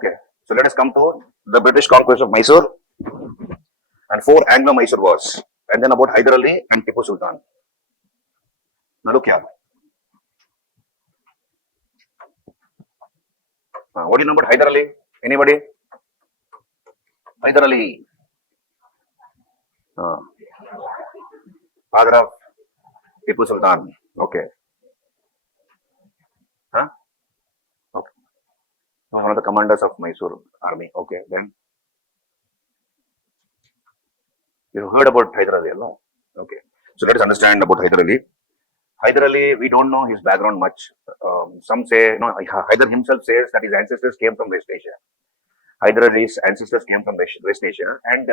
Okay, so let us come to the British conquest of Mysore and 4 Anglo-Mysore wars, and then about Hyder Ali and Tipu Sultan. Now look here. What do you know about Hyder Ali? Anybody? Hyder Ali. Father of Tipu Sultan. Okay. Huh? Okay. One of the commanders of Mysore army. Okay. Then you heard about Hyder Ali, no? Okay. So let us understand about Hyder Ali. Hyder Ali, we don't know his background much. Some say, no, Hyder himself says that his ancestors came from West Asia. Hyder Ali's ancestors came from West Asia, and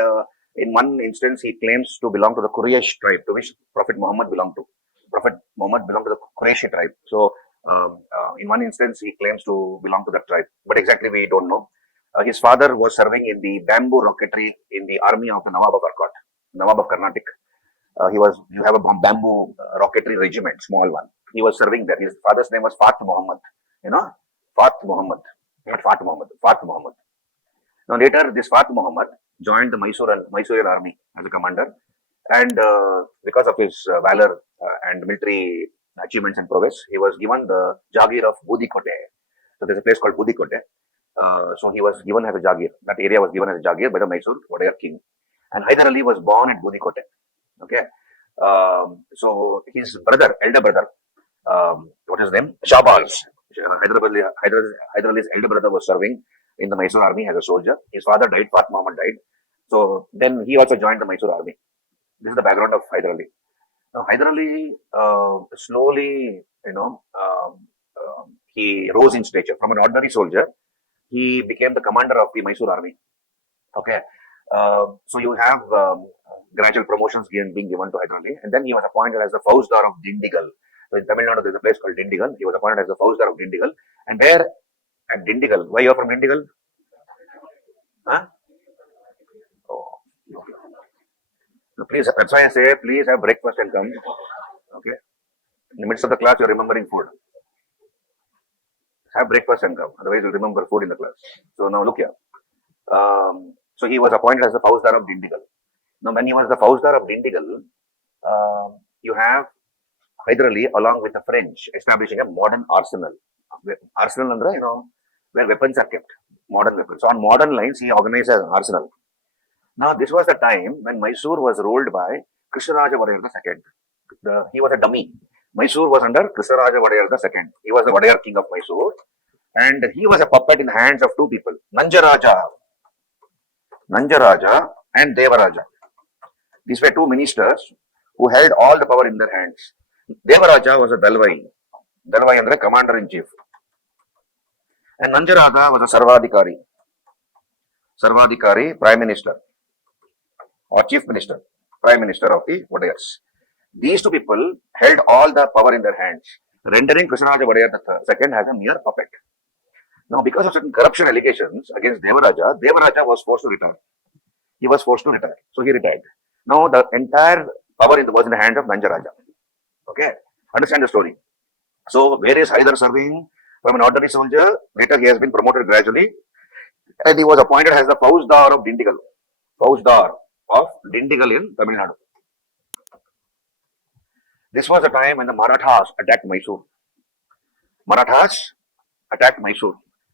in one instance, he claims to belong to the Quraysh tribe, to which Prophet Muhammad belonged to. Prophet Muhammad belonged to the Quraysh tribe. So, in one instance, he claims to belong to that tribe, but exactly we don't know. His father was serving in the bamboo rocketry in the army of the Nawab of Karnataka. You have a bamboo rocketry regiment, small one. He was serving there. His father's name was Fat Muhammad. Fat Muhammad, not Fat Muhammad, Fat Muhammad. Now later, this Fat Muhammad joined the Mysore army as a commander, and because of his valor and military achievements and progress, he was given the Jagir of Budikote. So there's a place called Budikote. So he was given as a Jagir. That area was given as a Jagir by the Mysore Wodeyar king. And Hyder Ali was born at Budikote. Okay. So his elder brother, what is his name? Shahbaz. Hyder Ali's elder brother was serving in the Mysore army as a soldier. His father died, Fat Muhammad died. So then he also joined the Mysore army. This is the background of Hyder Ali. Now Hyder Ali slowly, he rose in stature. From an ordinary soldier, he became the commander of the Mysore army. Okay. So you have gradual promotions being given to Hyder Ali, and then he was appointed as the Fauzdar of Dindigal. So in Tamil Nadu, there is a place called Dindigal. He was appointed as the Fauzdar of Dindigal, and there at Dindigal, why you are from Dindigal? Huh? Oh, no, please. That's why I say, please have breakfast and come. Okay. In the midst of the class, you're remembering food. Have breakfast and come. Otherwise, you'll remember food in the class. So now look here. So he was appointed as the Fauzdar of Dindigal. Now, when he was the Fauzdar of Dindigal, you have Hyder Ali along with the French establishing a modern arsenal. Arsenal, where weapons are kept. Modern weapons. So on modern lines, he organized an arsenal. Now, this was the time when Mysore was ruled by Krishnaraja Wodeyar II. He was a dummy. Mysore was under Krishnaraja Wodeyar II. He was the Wodeyar king of Mysore. And he was a puppet in the hands of two people, Nanjaraja and Devaraja. These were two ministers who held all the power in their hands. Devaraja was a Dalwai and the commander-in-chief. And Nanjaraja was a Sarvadikari, prime minister or chief minister, prime minister of the Wodeyars. These two people held all the power in their hands, rendering Krishnaraja Wodeyar II as a mere puppet. Now, because of certain corruption allegations against Devaraja was forced to retire. He was forced to retire. So he retired. Now, the entire power was in the hands of Nanjaraja. Okay. Understand the story. So, where is Hyder serving? From an ordinary soldier, later he has been promoted gradually, and he was appointed as the Fauzdar of Dindigal. Fauzdar of Dindigal in Tamil Nadu. This was the time when the Marathas attacked Mysore.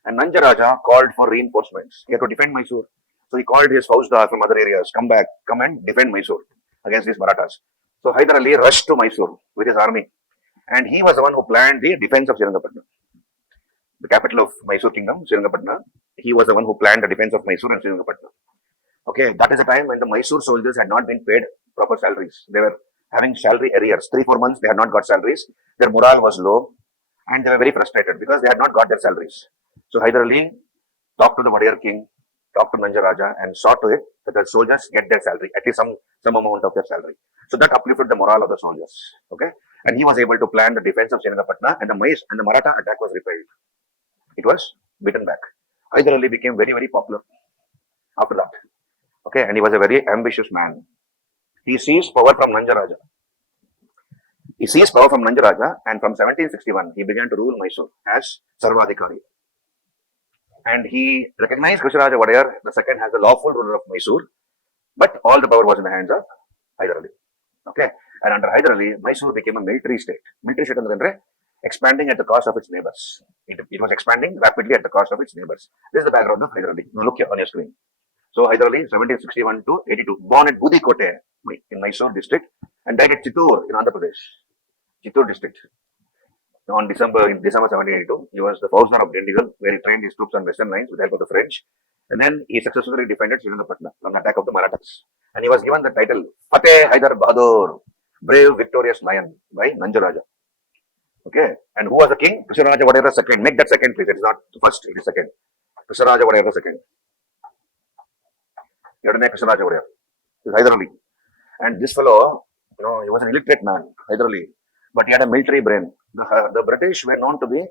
And Nanjaraja called for reinforcements. He had to defend Mysore. So he called his Fauzdar from other areas, come and defend Mysore against these Marathas. So Hyder Ali rushed to Mysore with his army, and he was the one who planned the defense of Srirangapatna, the capital of Mysore Kingdom, Srirangapatna. He was the one who planned the defense of Mysore and Srirangapatna. Okay, that is a time when the Mysore soldiers had not been paid proper salaries. They were having salary arrears. 3-4 months they had not got salaries. Their morale was low, and they were very frustrated because they had not got their salaries. So Hyder Ali talked to the Wodeyar king, talked to Nanjaraja, and saw to it that the soldiers get their salary, at least some amount of their salary. So that uplifted the morale of the soldiers. Okay, and he was able to plan the defense of Srirangapatna, and the Maratha attack was repelled. It was beaten back. Hyder Ali became very, very popular after that. Okay, and he was a very ambitious man. He seized power from Nanjaraja. And from 1761, he began to rule Mysore as Sarvadikari. and he recognized Krisharaja Wodeyar the second as the lawful ruler of Mysore, but all the power was in the hands of Hyder Ali. Okay, and under Hyder Ali, Mysore became a military state. Military state andre expanding at the cost of its neighbors. It was expanding rapidly at the cost of its neighbors. This is the background of Hyder Ali. Now look here on your screen. So Hyder Ali, 1761 to 82, born at Budikote in Mysore district and died at Chittoor in Andhra Pradesh, Chittoor district. In December 1782, he was the founder of Dindigul, where he trained his troops on western lines with the help of the French. And then he successfully defended Srirangapatna from the attack of the Marathas. And he was given the title Fateh Hyder Bahadur, brave victorious lion, by Nanjaraja. Okay, and who was the king? Krisharaja Wodeyar II. Make that second, please. It is not the first, it is second. Krisharaja Wodeyar II. You have to make Krisharaja Wodeyar. This is Hyder Ali. And this fellow, he was an illiterate man, Hyder Ali, but he had a military brain. The British were known to be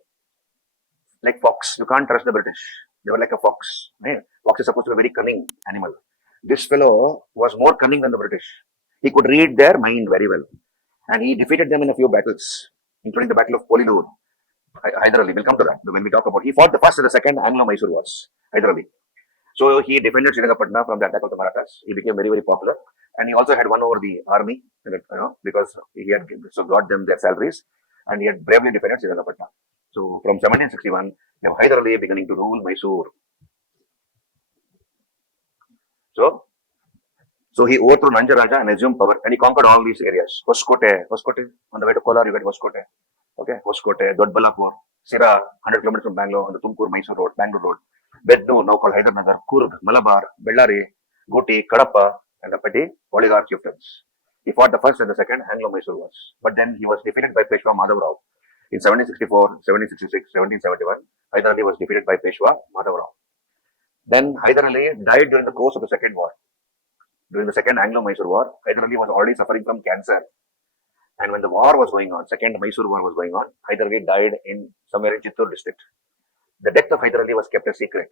like fox. You can't trust the British. They were like a fox. Right? Fox is supposed to be a very cunning animal. This fellow was more cunning than the British. He could read their mind very well. And he defeated them in a few battles, including the Battle of Polilur. Hyder Ali, we'll come to that when we talk about. He fought the first and the second Anglo-Mysore wars, Hyder Ali. So he defended Srirangapatna from the attack of the Marathas. He became very, very popular. And he also had won over the army, because he had got them their salaries. And he had bravely defended Srirangapatna. So from 1761, you have Hyder Ali beginning to rule Mysore. So he overthrew Nanjaraja and assumed power, and he conquered all these areas. Hoskote, on the way to Kolar, you get Hoskote. Okay, Hoskote, Dodbalapur, Sira, 100 kilometers from Bangalore, on the Tumkur-Mysore road, Bangalore road. Bednu, now called Hydernagar, Kurg, Malabar, Bellary, Goti, Kadapa, and the petty Wodeyar chieftains. He fought the first and the second Anglo-Mysore wars. But then he was defeated by Peshwa Madhavrao. In 1764, 1766, 1771, Hyder Ali was defeated by Peshwa Madhavrao. Then Hyder Ali died during the course of the second war. During the second Anglo-Mysore war, Hyder Ali was already suffering from cancer. And when the war was going on, second Mysore war was going on, Hyder Ali died in somewhere in Chittoor district. The death of Hyder Ali was kept a secret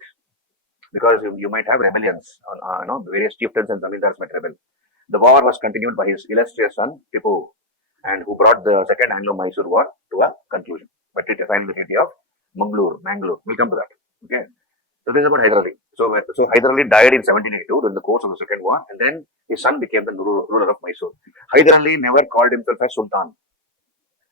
because you might have rebellions on various chieftains and zamindars might rebel. The war was continued by his illustrious son Tipu, and who brought the second Anglo-Mysore war to a conclusion. But it signed the treaty of Mangalore. We'll come to that. Okay. So this is about Hyder Ali. So Hyder Ali died in 1782 during the course of the second war, and then his son became the ruler of Mysore. Hyder Ali never called himself as Sultan.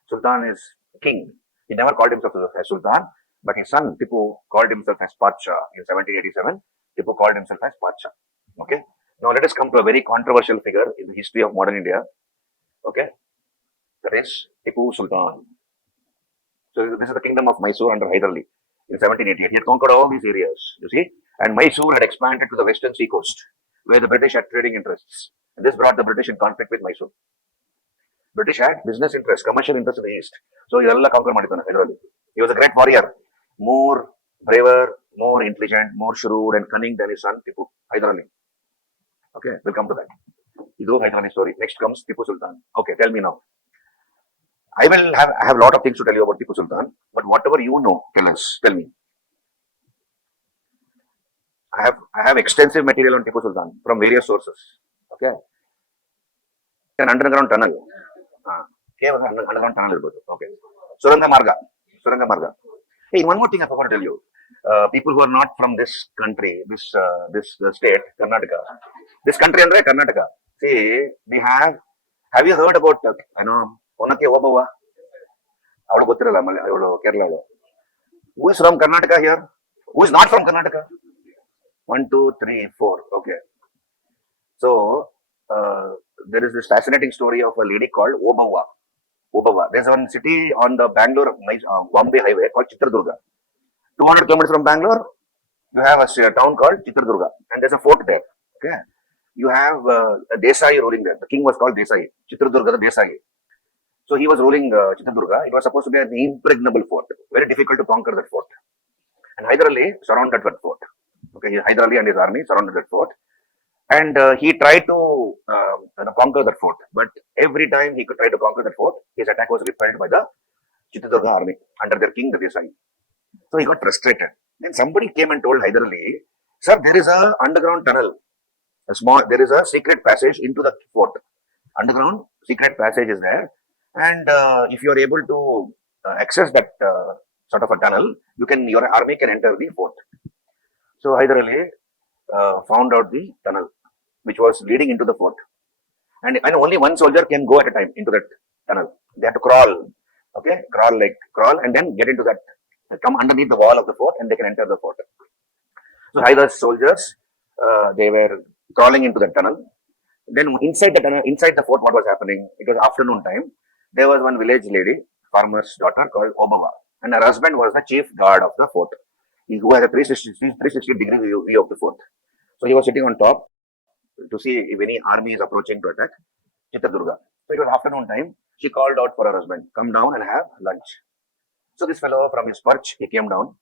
Sultan is king. He never called himself as Sultan, but his son Tipu called himself as Pacha in 1787. Tipu called himself as Pacha. Okay. Now let us come to a very controversial figure in the history of modern India. Okay. That is Tipu Sultan. So this is the kingdom of Mysore under Hyder Ali. In 1788, he had conquered all these areas, you see, and Mysore had expanded to the western sea coast, where the British had trading interests. And this brought the British in conflict with Mysore. British had business interests, commercial interests in the east. So he was a great warrior, more braver, more intelligent, more shrewd and cunning than his son Tipu, Hyder Ali. Okay, we'll come to that. This is Hyder Ali story. Next comes Tipu Sultan. Okay, tell me now. I have a lot of things to tell you about Tipu Sultan, but whatever you know, tell me. I have extensive material on Tipu Sultan from various sources. Okay, an underground tunnel. Underground tunnel. Okay, Suranga Marga. Hey, one more thing I forgot to tell you. People who are not from this country, this state, Karnataka. This country under Karnataka. See, we have you heard about Onake Obawa? Who is from Karnataka here? Who is not from Karnataka? 1, 2, 3, 4. Okay. So, there is this fascinating story of a lady called Obawa. There's one city on the Bangalore-Bombay highway called Chitradurga. 200 kilometers from Bangalore, you have a town called Chitradurga, and there's a fort there. Okay. You have a Desai ruling there. The king was called Desai. Chitradurga, the Desai. So he was ruling Chitradurga. It was supposed to be an impregnable fort. Very difficult to conquer that fort. And Hyder Ali surrounded that fort. Okay, Hyder Ali and his army surrounded that fort. And he tried to conquer that fort. But every time he could try to conquer that fort, his attack was repelled by the Chitradurga army under their king, the Desai. So he got frustrated. Then somebody came and told Hyder Ali, sir, there is a underground tunnel. There is a secret passage into the fort. Underground secret passage is there. And if you are able to access that sort of a tunnel, your army can enter the fort. So Hyder Ali found out the tunnel which was leading into the fort, and only one soldier can go at a time into that tunnel. They have to crawl, okay, crawl and then get into that, come underneath the wall of the fort, and they can enter the fort. So Hyder's soldiers, they were crawling into the tunnel. Then inside the tunnel, inside the fort, what was happening? It was afternoon time. There was one village lady, farmer's daughter called Obava, and her husband was the chief guard of the fort. Who had a 360 degree view of the fort. So he was sitting on top to see if any army is approaching to attack Chitradurga. So it was afternoon time. She called out for her husband, come down and have lunch. So this fellow from his perch, he came down,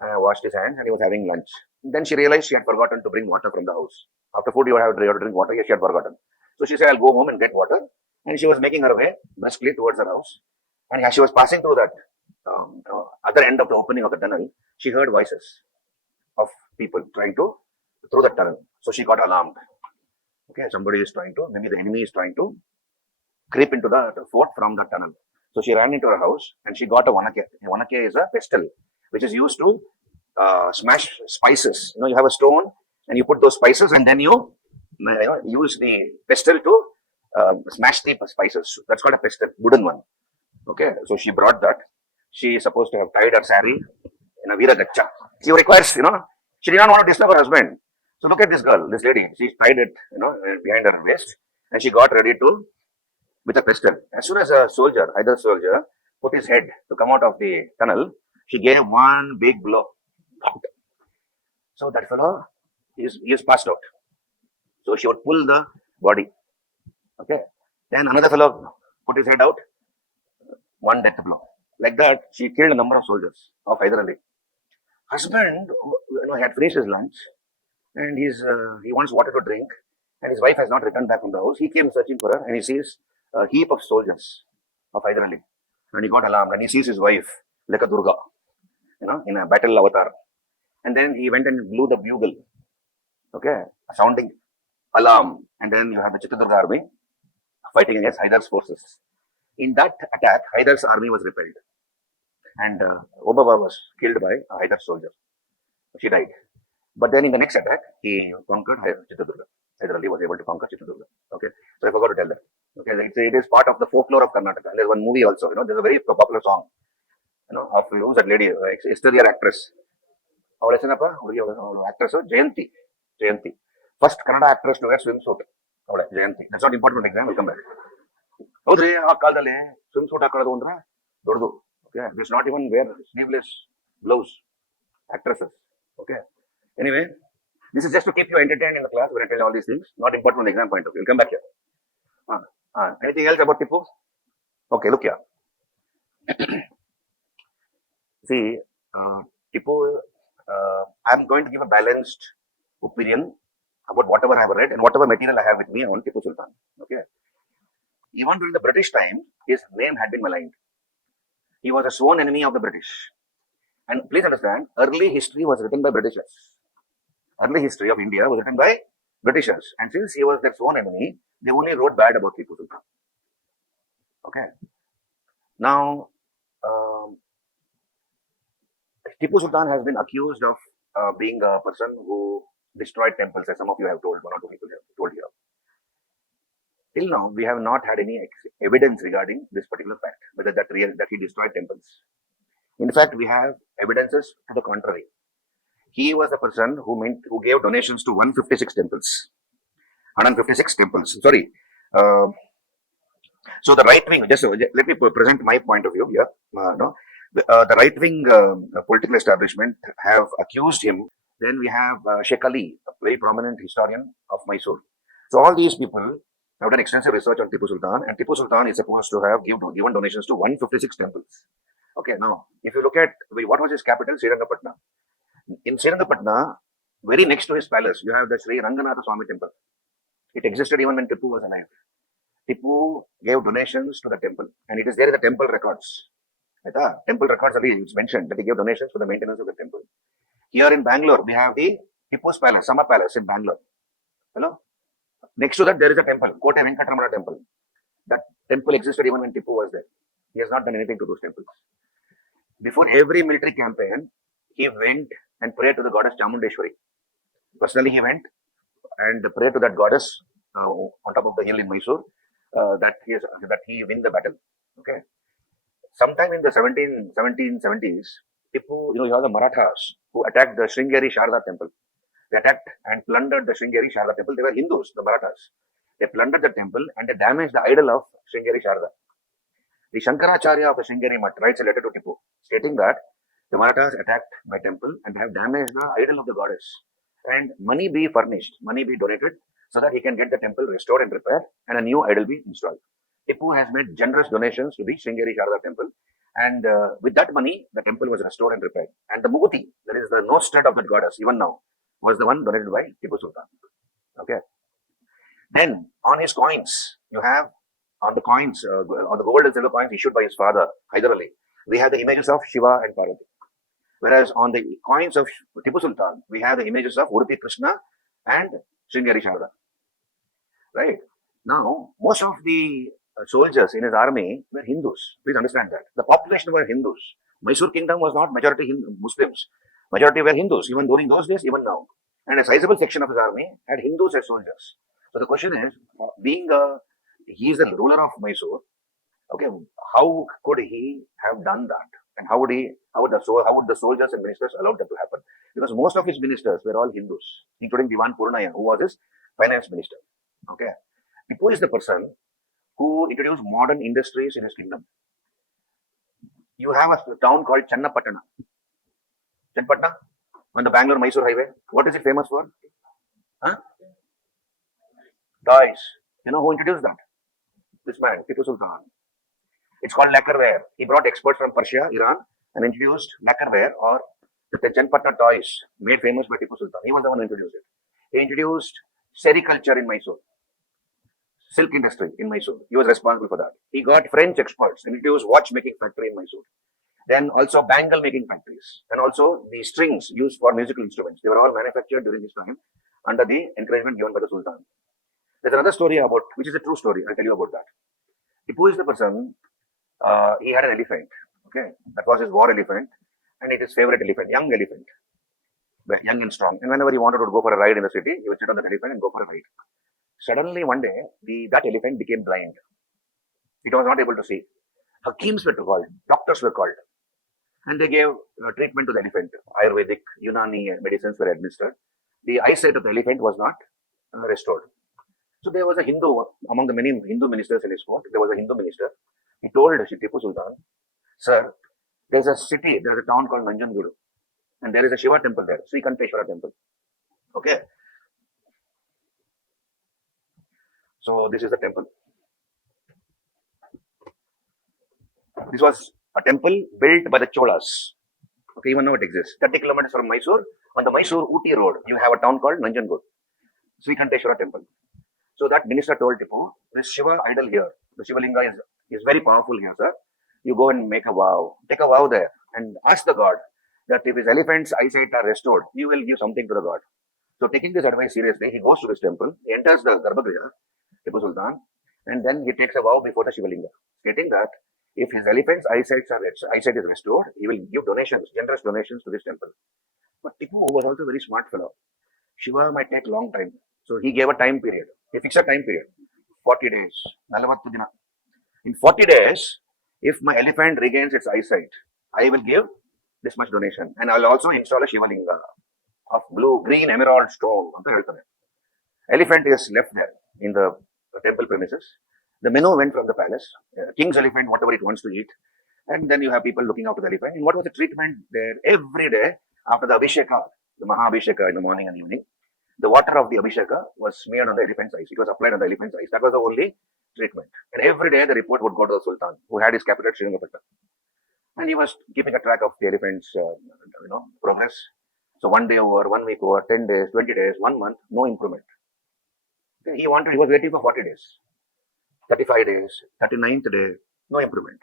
washed his hands, and he was having lunch. Then she realized she had forgotten to bring water from the house. After food, you have to drink water. Yes, she had forgotten. So she said, I'll go home and get water. And she was making her way briskly towards her house. And as she was passing through that other end of the opening of the tunnel, she heard voices of people trying to through the tunnel. So she got alarmed. Okay, somebody is trying to, maybe the enemy is trying to creep into the fort from the tunnel. So she ran into her house and she got a wanake. A wanake is a pestle which is used to smash spices. You have a stone and you put those spices and then you use the pestle to smash the spices. That's called a pestle, wooden one. Okay, so she brought that. She is supposed to have tied her sari in a viragacha. She requires, she did not want to disturb her husband. So look at this girl, this lady. She tied it, behind her waist, and she got ready to with a pistol. As soon as a soldier, either soldier, put his head to come out of the tunnel, she gave one big blow. So that fellow is passed out. So she would pull the body. Okay. Then another fellow put his head out, one death blow. Like that, she killed a number of soldiers of Hyder Ali. Husband, had finished his lunch, and he wants water to drink, and his wife has not returned back from the house. He came searching for her, and he sees a heap of soldiers of Hyder Ali, and he got alarmed, and he sees his wife like a Durga, in a battle avatar, and then he went and blew the bugle, okay, sounding alarm, and then you have the Chitradurga army fighting against Hyder's forces. In that attack, Hyder's army was repelled, and Obaba was killed by a Hyder soldier. She died. But then in the next attack, he conquered Chitradurga. Hyder Ali was able to conquer Chitradurga. Okay, so I forgot to tell that. Okay, it is part of the folklore of Karnataka. There's one movie also. There's a very popular song. Of who's that lady? Exterior actress. Actress Jayanti. Jayanti. First Kannada actress to wear swimsuit. Jayanti. That's not important for exam. We'll come back. ಹೌದ್ರಿ ಆ ಕಾಲದಲ್ಲಿ swim suit ಹಾಕೊಳ್ಳೋದು ಅಂದ್ರೆ ದೊಡ್ಡದು. Okay, this not even wear sleeveless blouse actresses. Okay. Anyway, this is just to keep you entertained in the class when I tell you all these things. Not important from the exam point of view. We'll come back here. Anything else about Tipu? Okay, look here. See, Tipu, I'm going to give a balanced opinion about whatever I have read and whatever material I have with me on Tipu Sultan. Okay. Even during the British time, his name had been maligned. He was a sworn enemy of the British. And please understand, early history was written by Britishers. Early history of India was written by Britishers. And since he was their sworn enemy, they only wrote bad about Tipu Sultan. Okay. Now, Tipu Sultan has been accused of being a person who destroyed temples, as some of you have told, one or two people have told here. Till now, we have not had any evidence regarding this particular fact, whether that he destroyed temples. In fact, we have evidences to the contrary. He was the person who gave donations to 156 temples. 156 temples. Sorry. So the right wing, just let me present my point of view here. The right wing political establishment have accused him. Then we have Sheikh Ali, a very prominent historian of Mysore. So all these people have done extensive research on Tipu Sultan, and Tipu Sultan is supposed to have given donations to 156 temples. Okay, now, if you look at, what was his capital? Srirangapatna. In Srirangapatna, very next to his palace, you have the Sri Ranganatha Swami temple. It existed even when Tipu was alive. Tipu gave donations to the temple, and it is there in the temple records. Temple records, it's mentioned that he gave donations for the maintenance of the temple. Here in Bangalore, we have the Tipu's palace, Summer Palace in Bangalore. Next to that, there is a temple, Kote Venkatramana temple. That temple existed even when Tipu was there. He has not done anything to those temples. Before every military campaign, he went and prayed to the goddess Chamundeshwari. Personally, he went and prayed to that goddess on top of the hill in Mysore that he win the battle. Okay. Sometime in the 1770s, Tipu, you have the Marathas who attacked the Sringeri Sharda temple. They attacked and plundered the Sringeri Sharda temple. They were Hindus, the Marathas. They plundered the temple and they damaged the idol of Sringeri Sharda. The Shankaracharya of the Sringeri Mutt writes a letter to Tipu stating that the Marathas attacked my temple and have damaged the idol of the goddess. And money be furnished, money be donated so that he can get the temple restored and repaired and a new idol be installed. Tipu has made generous donations to the Sringeri Sharda temple, and with that money, the temple was restored and repaired. And the Muguti, that is the nose stud of that goddess, even now, was the one donated by Tipu Sultan. Okay. Then on his coins, you have on the coins, on the gold and silver coins issued by his father, Hyder Ali, we have the images of Shiva and Parvati. Whereas on the coins of Tipu Sultan, we have the images of Udupi Krishna and Sringeri Sharda. Right? Now, most of the soldiers in his army were Hindus. Please understand that. The population were Hindus. Mysore Kingdom was not majority Muslims. Majority were Hindus, even during those days, even now. And a sizable section of his army had Hindus as soldiers. So the question is, he is the ruler of Mysore. Okay, how could he have done that? And how would the soldiers and ministers allow that to happen? Because most of his ministers were all Hindus, including Diwan Purnaya, who was his finance minister. Okay, Tipu is the person who introduced modern industries in his kingdom. You have a town called Channapatna. Channapatna on the Bangalore-Mysore highway. What is it famous for? Huh? Toys. You know who introduced that? This man, Tipu Sultan. It's called lacquerware. He brought experts from Persia, Iran, and introduced lacquerware or the Channapatna toys made famous by Tipu Sultan. He was the one who introduced it. He introduced sericulture in Mysore. Silk industry in Mysore. He was responsible for that. He got French experts and introduced watchmaking factory in Mysore. Then also bangle making factories. And also the strings used for musical instruments. They were all manufactured during his time under the encouragement given by the Sultan. There's another story about, which is a true story. I'll tell you about that. Tipu is the person, he had an elephant. Okay. That was his war elephant. And it is favorite elephant, young young and strong. And whenever he wanted to go for a ride in the city, he would sit on that elephant and go for a ride. Suddenly one day, that elephant became blind. It was not able to see. Hakims were called, doctors were called, and they gave treatment to the elephant. Ayurvedic, Unani medicines were administered. The eyesight of the elephant was not restored. So there was a Hindu, among the many Hindu ministers in his court, there was a Hindu minister. He told Tipu Sultan, sir, there's a town called Nanjanguru, and there is a Shiva temple there, Sri Kanteshwara temple. Okay. So this is the temple. This was a temple built by the Cholas. Okay, even now it exists. 30 kilometers from Mysore, on the Mysore-Ooty road, you have a town called Nanjanguru, Sri Kanteshwara temple. So that minister told Tipu, this Shiva idol here, the Shiva Linga is very powerful here, sir. You go and make a vow. Take a vow there and ask the god that if his elephant's eyesight are restored, you will give something to the god. So taking this advice seriously, he goes to this temple, he enters the Garbhagriha, Tipu Sultan, and then he takes a vow before the Shiva Linga, stating that if his elephant's eyesight is restored, he will give donations, generous donations to this temple. But Tipu was also a very smart fellow. Shiva might take a long time. So he gave a time period. He fixed a time period. 40 days. In 40 days, if my elephant regains its eyesight, I will give this much donation. And I will also install a Shiva Linga of green emerald stone. Elephant is left there in the temple premises. The menu went from the palace. King's elephant, whatever it wants to eat. And then you have people looking after the elephant. And what was the treatment there? Every day, after the Abhisheka, the Maha Abhisheka in the morning and evening, the water of the Abhisheka was smeared on the elephant's eyes. It was applied on the elephant's eyes. That was the only treatment. And every day the report would go to the Sultan, who had his capital at Srinagar. And he was keeping a track of the elephant's progress. So 1 day over, 1 week over, 10 days, 20 days, 1 month, no improvement. He was waiting for 40 days, 35 days, 39th day, no improvement.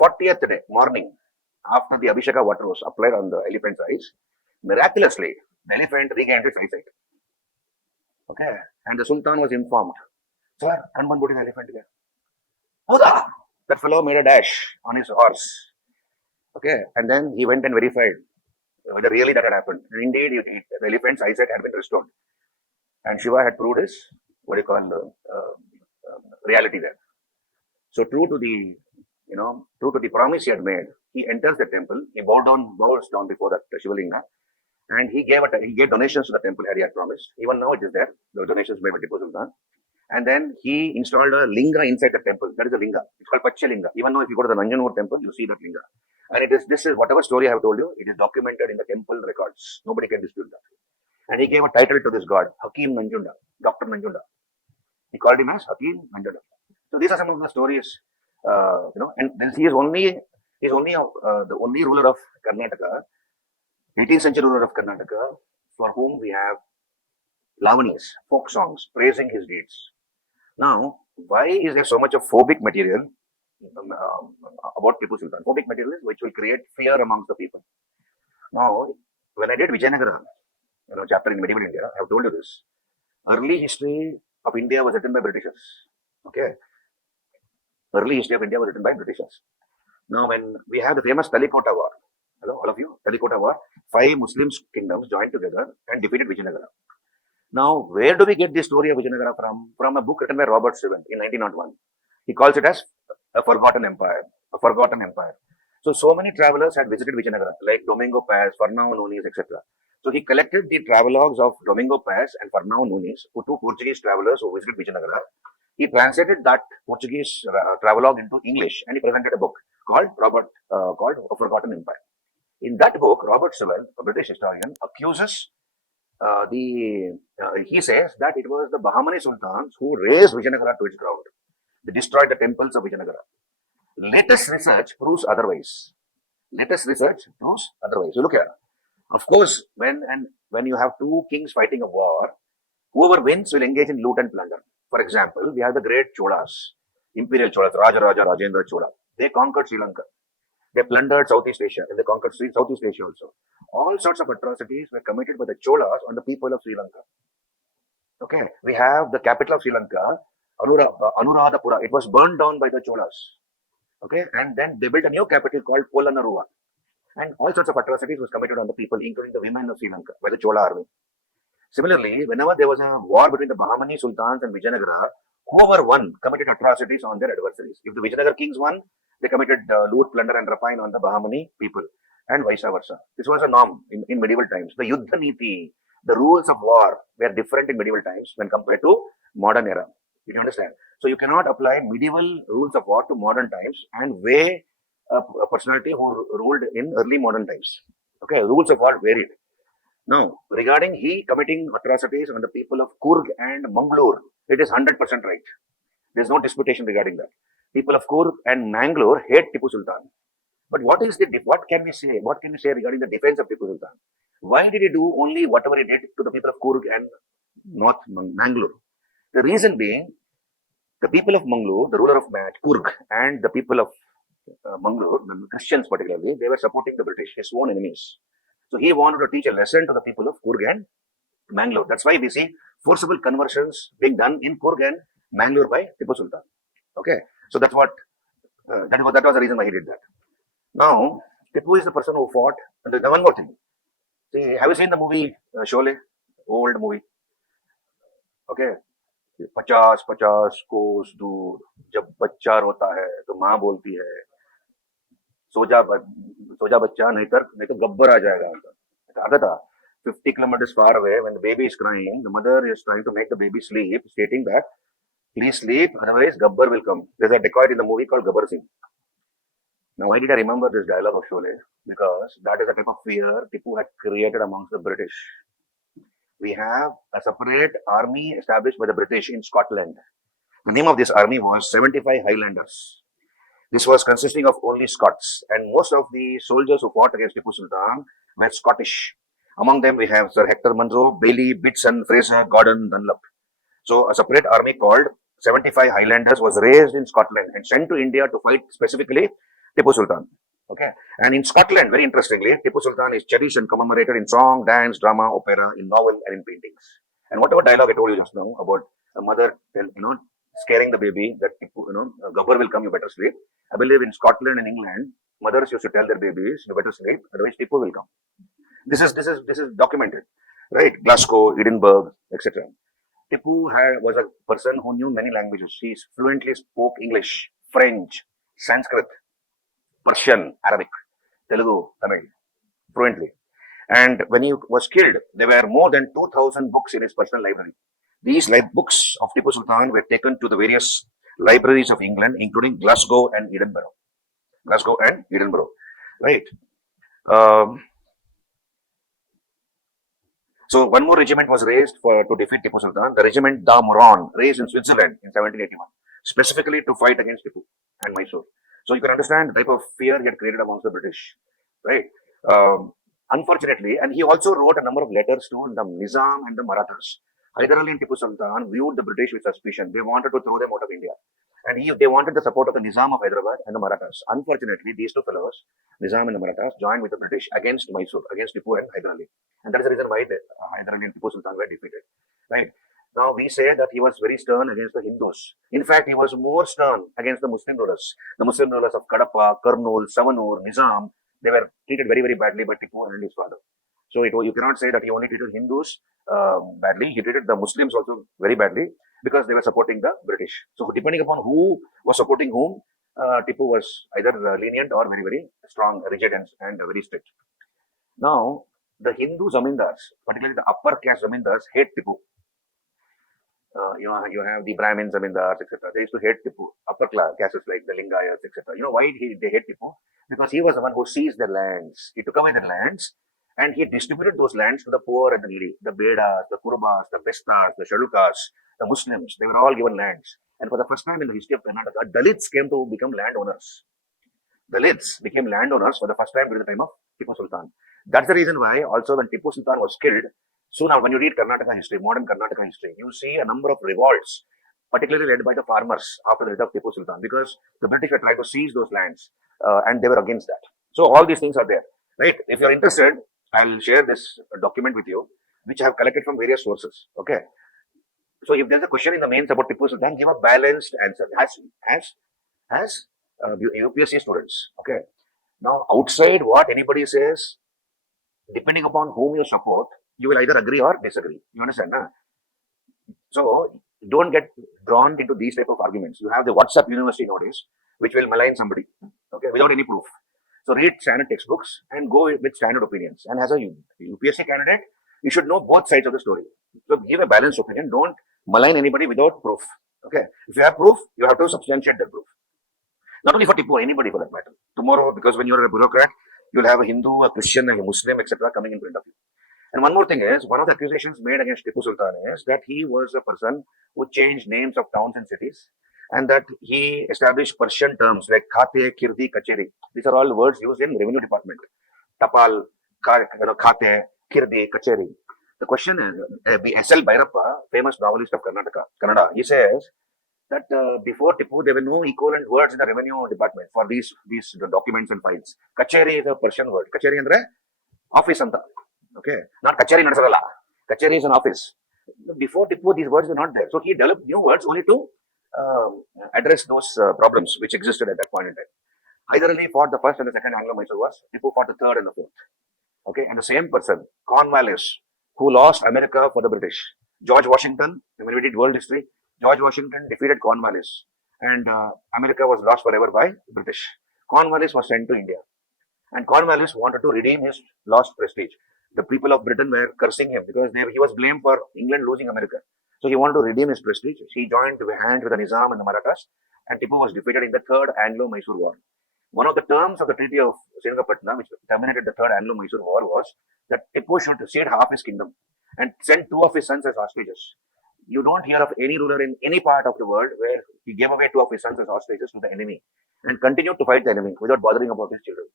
40th day, morning, after the Abhisheka water was applied on the elephant's eyes, miraculously, the elephant regained its eyesight. Okay. And the Sultan was informed. Sir, Kanban put his elephant there. Huda! That fellow made a dash on his horse. Okay. And then he went and verified whether really that had happened. And indeed, the elephant's eyesight had been restored. And Shiva had proved his, reality there. So true to the promise he had made, he enters the temple, he bows down before that Shivalinga, and he gave donations to the temple as he had promised. Even now it is there, the donations made by Tipu Sultan. And then he installed a linga inside the temple. That is a linga. It's called Pachalinga. Even now, if you go to the Nanjanur temple, you see that linga. And this is whatever story I have told you, it is documented in the temple records. Nobody can dispute that. And he gave a title to this god, Hakim Nanjunda, Dr. Nanjunda. He called him as Hakim Nanjunda. So these are some of the stories, and then he is the only ruler of Karnataka, 18th century ruler of Karnataka, for whom we have Lavanies, folk songs, praising his deeds. Now, why is there so much of phobic material about Tipu Sultan? Phobic material which will create fear amongst the people. Now, when I did Vijayanagara, chapter in medieval India, I have told you this. Early history of India was written by Britishers. Okay. Early history of India was written by Britishers. Now, when we have the famous Talikota War, hello, all of you, Talikota War, 5 Muslim kingdoms joined together and defeated Vijayanagara. Now, where do we get this story of Vijayanagara from? From a book written by Robert Swift in 1901. He calls it as a forgotten empire. A forgotten empire. So many travelers had visited Vijayanagara, like Domingo Paz, Fernão Nunes, etc. So he collected the travelogues of Domingo Paz and Fernão Nunes, who 2 Portuguese travelers who visited Vijayanagara. He translated that Portuguese travelogue into English, and he presented a book called A Forgotten Empire. In that book, Robert Sewell, a British historian, accuses he says that it was the Bahmani Sultans who razed Vijayanagara to its ground. They destroyed the temples of Vijayanagara. Latest research proves otherwise. You look here. Of course, when you have 2 kings fighting a war, whoever wins will engage in loot and plunder. For example, we have the great Cholas, Imperial Cholas, Rajaraja Rajendra Chola. They conquered Sri Lanka. They plundered Southeast Asia, and they conquered Southeast Asia also. All sorts of atrocities were committed by the Cholas on the people of Sri Lanka. Okay, we have the capital of Sri Lanka, Anuradhapura. It was burned down by the Cholas. Okay, and then they built a new capital called Polonnaruwa. And all sorts of atrocities was committed on the people, including the women of Sri Lanka, by the Chola army. Similarly, whenever there was a war between the Bahmani Sultans and Vijayanagara, whoever won committed atrocities on their adversaries. If the Vijayanagara kings won, they committed loot, plunder, and rapine on the Bahmani people, and vice versa. This was a norm in medieval times. The Yuddha Niti, the rules of war, were different in medieval times when compared to modern era. You understand? So you cannot apply medieval rules of war to modern times and weigh a personality who ruled in early modern times. Okay, rules of war varied. Now, regarding he committing atrocities on the people of Coorg and Mangalore, it is 100% right. There is no disputation regarding that. People of Coorg and Mangalore hate Tipu Sultan. But what can we say? What can we say regarding the defense of Tipu Sultan? Why did he do only whatever he did to the people of Coorg and North Mangalore? The reason being, the people of Mangalore, the ruler of Coorg, and the people of Mangalore, the Christians particularly, they were supporting the British, his own enemies. So he wanted to teach a lesson to the people of Coorg and Mangalore. That's why we see forcible conversions being done in Coorg and Mangalore by Tipu Sultan. Okay, so that was the reason why he did that. Now, Tipu is the person who fought. And there's one more thing. See, have you seen the movie Sholay? Old movie. Okay. 50 कोस दूर जब बच्चा रोता है तो माँ बोलती है सो जा बच्चा नहीं तो गब्बर आ जाएगा. आता था 50 kilometers far away, when the baby is crying, the mother is trying to make the baby sleep, stating that please sleep, otherwise Gabbar will come. There's a dacoit in the movie called Gabbar Singh. Now, why did I remember this dialogue of Sholay? Because that is the type of fear Tipu had created amongst the British. We have a separate army established by the British in Scotland. The name of this army was 75 Highlanders. This was consisting of only Scots, and most of the soldiers who fought against Tipu Sultan were Scottish. Among them, we have Sir Hector Munro, Bailey, Bitson, Fraser, Gordon, Dunlop. So, a separate army called 75 Highlanders was raised in Scotland and sent to India to fight specifically Tipu Sultan. Okay, and in Scotland, very interestingly, Tipu Sultan is cherished and commemorated in song, dance, drama, opera, in novel, and in paintings. And whatever dialogue I told you just now about a mother, scaring the baby that Gabbar will come, you better sleep. I believe in Scotland and England, mothers used to tell their babies, you better sleep, otherwise Tipu will come. This is documented, right? Glasgow, Edinburgh, etc. Was a person who knew many languages. He fluently spoke English, French, Sanskrit, Persian, Arabic, Telugu, Tamil, fluently. And when he was killed, there were more than 2,000 books in his personal library. These books of Tipu Sultan were taken to the various libraries of England, including Glasgow and Edinburgh. Glasgow and Edinburgh, right? Um, so one more regiment was raised to defeat Tipu Sultan, the regiment Da Muron, raised in Switzerland in 1781, specifically to fight against Tipu and Mysore. So you can understand the type of fear he had created amongst the British, right? Um, Unfortunately, and he also wrote a number of letters to the Nizam and the Marathas. Hyder Ali and Tipu Sultan viewed the British with suspicion. They wanted to throw them out of India. And they wanted the support of the Nizam of Hyderabad and the Marathas. Unfortunately, these two fellows, Nizam and the Marathas, joined with the British against Mysore, against Tipu and Hyder Ali. And that is the reason why Hyder Ali and Tipu Sultan were defeated. Right? Now, we say that he was very stern against the Hindus. In fact, he was more stern against the Muslim rulers. The Muslim rulers of Kadapa, Kurnool, Savanur, Nizam, they were treated very, very badly by Tipu and his father. So you cannot say that he only treated Hindus badly. He treated the Muslims also very badly because they were supporting the British. So depending upon who was supporting whom, Tipu was either lenient or very, very strong, rigid and very strict. Now, the Hindu zamindars, particularly the upper caste zamindars, hate Tipu. You have the Brahmin zamindars, etc. They used to hate Tipu. Upper class castes like the Lingayas, etc. You know why they hate Tipu? Because he was the one who seized their lands. He took away their lands and he distributed those lands to the poor and the needy. The Bedas, the Kurubas, the Bestas, the Shalukas, the Muslims, they were all given lands. And for the first time in the history of Karnataka, Dalits came to become landowners. Dalits became landowners for the first time during the time of Tipu Sultan. That's the reason why also when Tipu Sultan was killed, so now when you read Karnataka history, modern Karnataka history, you see a number of revolts, particularly led by the farmers after the death of Tipu Sultan, because the British were trying to seize those lands and they were against that. So all these things are there, right? If you're interested, I'll share this document with you, which I have collected from various sources. Okay. So if there's a question in the mains about Tipu Sultan, give a balanced answer as UPSC students. Okay. Now outside what anybody says, depending upon whom you support, you will either agree or disagree. You understand? Nah? So don't get drawn into these type of arguments. You have the WhatsApp University nowadays, which will malign somebody, okay, without any proof. So read standard textbooks and go with standard opinions. And as a UPSC candidate, you should know both sides of the story. So give a balanced opinion. Don't malign anybody without proof. Okay. If you have proof, you have to substantiate that proof. Not only for Tipu, anybody for that matter. Tomorrow, because when you're a bureaucrat, you'll have a Hindu, a Christian, a Muslim, etc. coming in front of you. And one more thing is, one of the accusations made against Tipu Sultan is that he was a person who changed names of towns and cities and that he established Persian terms like Khate, Kirdi, Kacheri. These are all words used in revenue department. Tapal, Khate, Kirdi, Kacheri. The question is, S.L. Bhairappa, famous novelist of Kannada, he says that before Tipu, there were no equivalent words in the revenue department for these documents and files. Kacheri is a Persian word. Kacheri andre office anta. Okay, not Kacheri Nadsarala. Kacheri is an office. Before Tipu, these words were not there. So he developed new words only to address those problems which existed at that point in time. Hyder Ali fought the first and the second Anglo-Mysore wars. Tipu fought the third and the fourth. Okay, and the same person, Cornwallis, who lost America for the British. George Washington, when we did world history, George Washington defeated Cornwallis and America was lost forever by British. Cornwallis was sent to India and Cornwallis wanted to redeem his lost prestige. The people of Britain were cursing him because he was blamed for England losing America. So he wanted to redeem his prestige. He joined hands with the Nizam and the Marathas, and Tipu was defeated in the Third Anglo-Mysore War. One of the terms of the Treaty of Srinagarpatna, which terminated the Third Anglo-Mysore War, was that Tipu should cede half his kingdom and send two of his sons as hostages. You don't hear of any ruler in any part of the world where he gave away two of his sons as hostages to the enemy and continued to fight the enemy without bothering about his children.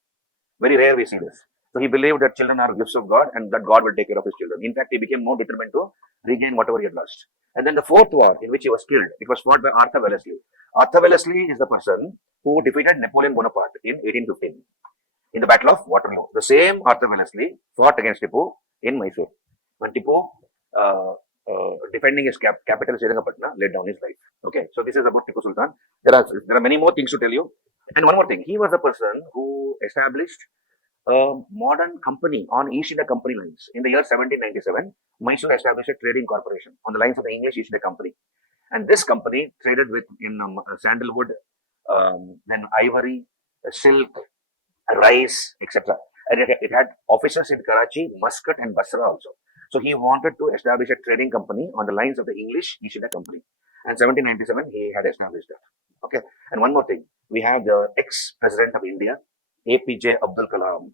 Very rare we see this. So he believed that children are gifts of God and that God will take care of his children. In fact, he became more determined to regain whatever he had lost. And then the fourth war in which he was killed, it was fought by Arthur Wellesley. Arthur Wellesley is the person who defeated Napoleon Bonaparte in 1815 in the Battle of Waterloo. The same Arthur Wellesley fought against Tipu in Mysore. When Tipu, defending his capital Srinagarpatna, laid down his life. Okay, so this is about Tipu Sultan. There are many more things to tell you. And one more thing, he was the person who established modern company on East India Company lines. In the year 1797, Mysore established a trading corporation on the lines of the English East India Company. And this company traded with in sandalwood, then ivory, silk, rice, etc. And it had offices in Karachi, Muscat, and Basra also. So he wanted to establish a trading company on the lines of the English East India Company. And 1797, he had established that. Okay. And one more thing, we have the ex-president of India, APJ Abdul Kalam.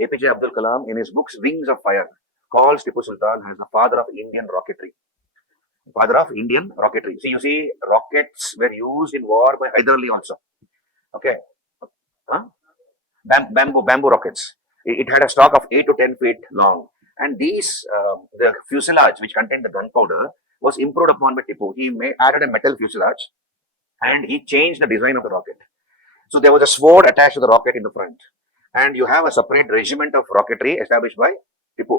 APJ Abdul Kalam, in his books Wings of Fire, calls Tipu Sultan as the father of Indian rocketry. Father of Indian rocketry. See, you see, rockets were used in war by Hyder Ali also. Okay. Huh? Bamboo rockets. It had a stock of 8 to 10 feet long. And these, the fuselage which contained the gunpowder was improved upon by Tipu. He added a metal fuselage and he changed the design of the rocket. So there was a sword attached to the rocket in the front. And you have a separate regiment of rocketry established by Tipu.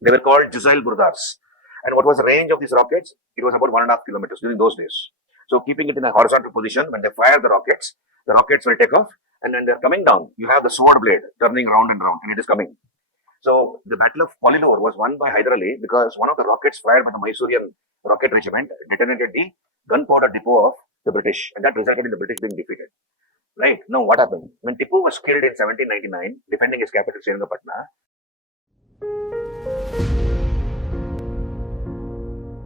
They were called Juzail Burdars. And what was the range of these rockets? It was about 1.5 kilometers during those days. So keeping it in a horizontal position, when they fire the rockets will take off. And when they're coming down, you have the sword blade turning round and round, and it is coming. So the Battle of Polilur was won by Hyder Ali because one of the rockets fired by the Mysorean rocket regiment detonated the gunpowder depot of the British, and that resulted in the British being defeated. Right? Now, what happened? When Tipu was killed in 1799, defending his capital, Srirangapatna,